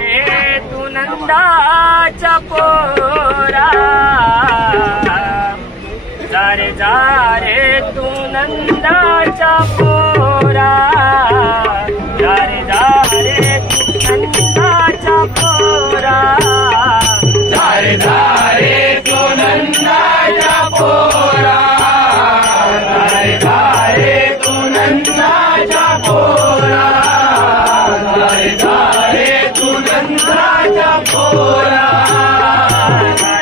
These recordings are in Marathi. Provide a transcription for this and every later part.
रे तू नंदाचा पोरा, जा रे तू नंदाचा पोरा, जा रे तू नंदाचा पोरा, जा रे तू नंदाचा पोरा, जा रे तू नंदाचा पोरा, जा रे तू नंदाचा पोरा,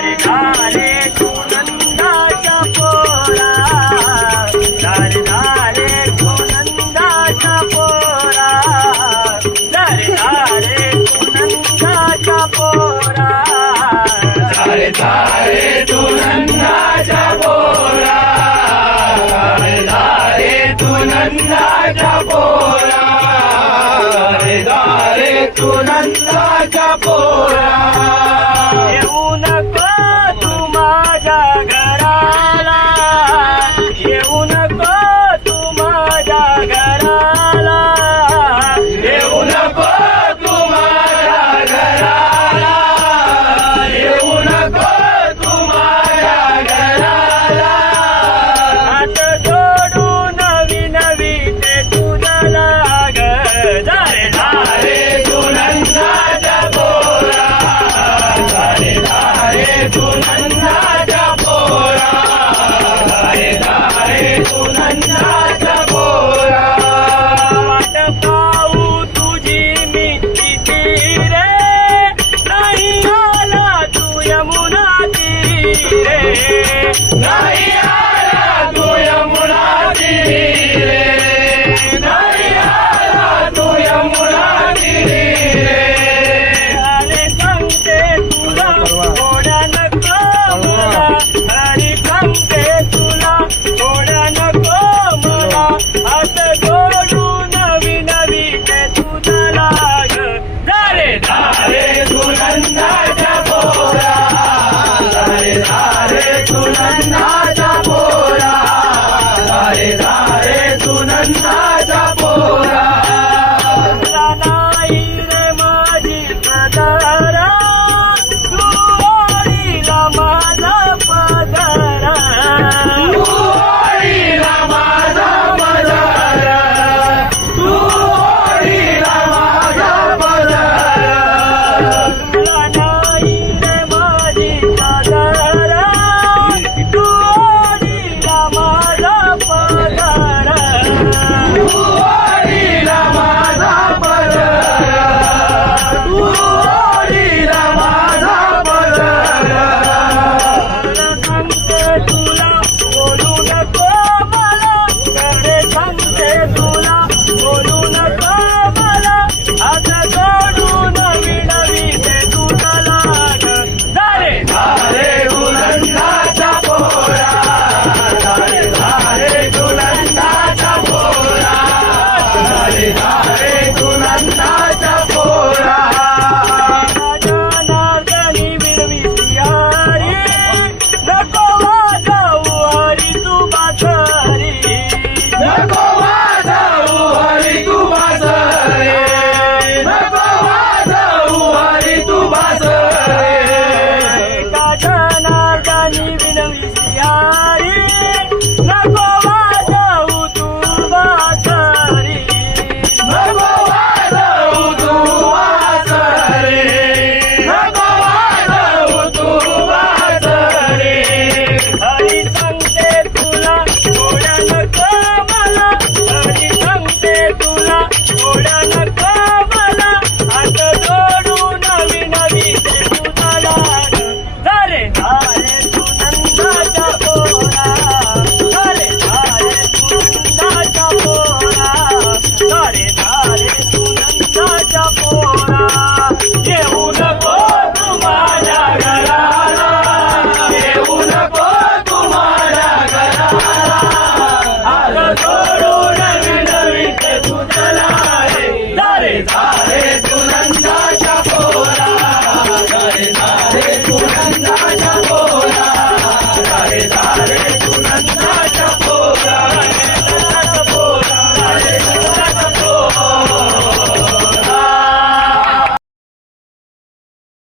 जा रे तू नंदाचा पोरा, जा रे तू नंदाचा पोरा, जा रे तू नंदाचा पोरा, जा रे तू नंदाचा पोरा, जा रे तू नंदाचा पोरा, जा रे तू नंदाचा पोरा,